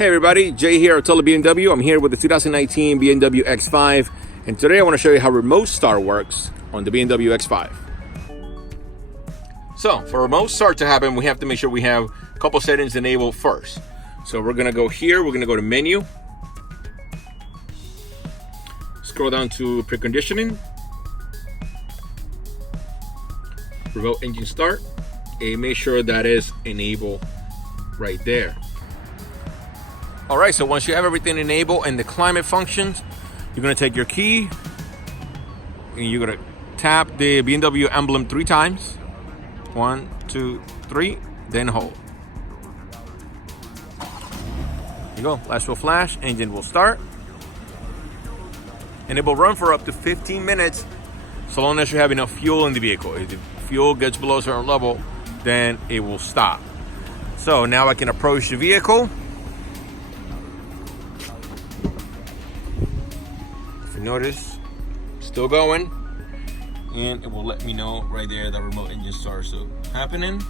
Hey everybody, Jay here at Untitled BMW. I'm here with the 2019 BMW X5, and today I want to show you how remote start works on the BMW X5. So for remote start to happen, we have to make sure we have a couple settings enabled first. So we're gonna go here, we're gonna go to menu, scroll down to preconditioning, remote engine start, and make sure that is enabled right there. All right, so once you have everything enabled and the climate functions, you're gonna take your key and you're gonna tap the BMW emblem 3 times. 1, 2, 3, then hold. There you go, flash will flash, engine will start. And it will run for up to 15 minutes, so long as you have enough fuel in the vehicle. If the fuel gets below a certain level, then it will stop. So now I can approach the vehicle. Notice, still going, and it will let me know right there that remote engine start so happening.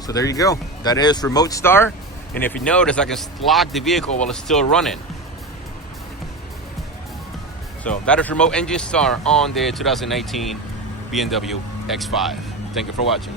So there you go, that is remote start. And if you notice, I can lock the vehicle while it's still running. So that is remote engine start on the 2019 BMW X5. Thank you for watching.